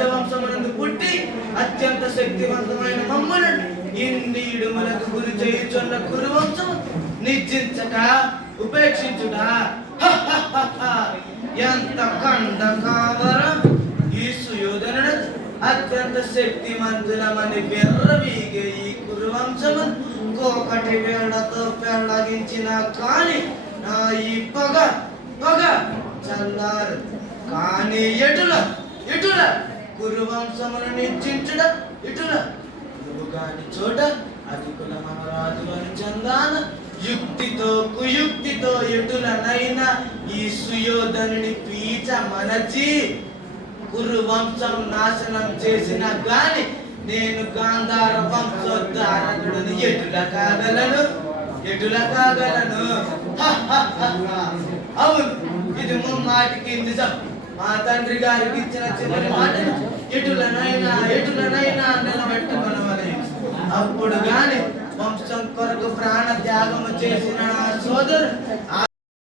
రాజవంశమునందు పుట్టి అత్యంత శక్తివంతమైన మమ్మలను ఇన్ని ఇడుములకు గురి చేయుచున్న కురువంశము నిర్జించక ఉపేక్షించుట ఎంత కండకావరం! ఈ సుయోధనుడు అత్యంత శక్తిమంతులమని విర్రవీగే ఈ కురువంశము ఒకటి వేళ్లతో పెళ్లగించిన కాని నా ఈ పగ చల్లారు. కానీ ఎటుల కురువంశమును నిర్జించుట ఇటుల నువ్వు కాని చోట అధికుల మనరాజులను చందాన యుక్తితో కుయుక్తితో ఎటులనైనా ఈ సుయోధనుని పీచ మనచి కురువంశం నాశనం చేసిన గాని నేను గాంధార వంశోద్ధారకుడిని ఎటుల కాగలను? అవును, ఇది ముమ్మాటికి నిజం. మా తండ్రి గారికి ఇచ్చిన చివరి మాటను ఎటులనైనా నిలబెట్టుకొనవలెను. అప్పుడు గాని వంశం కొరకు ప్రాణ త్యాగము చేసిన సోదరు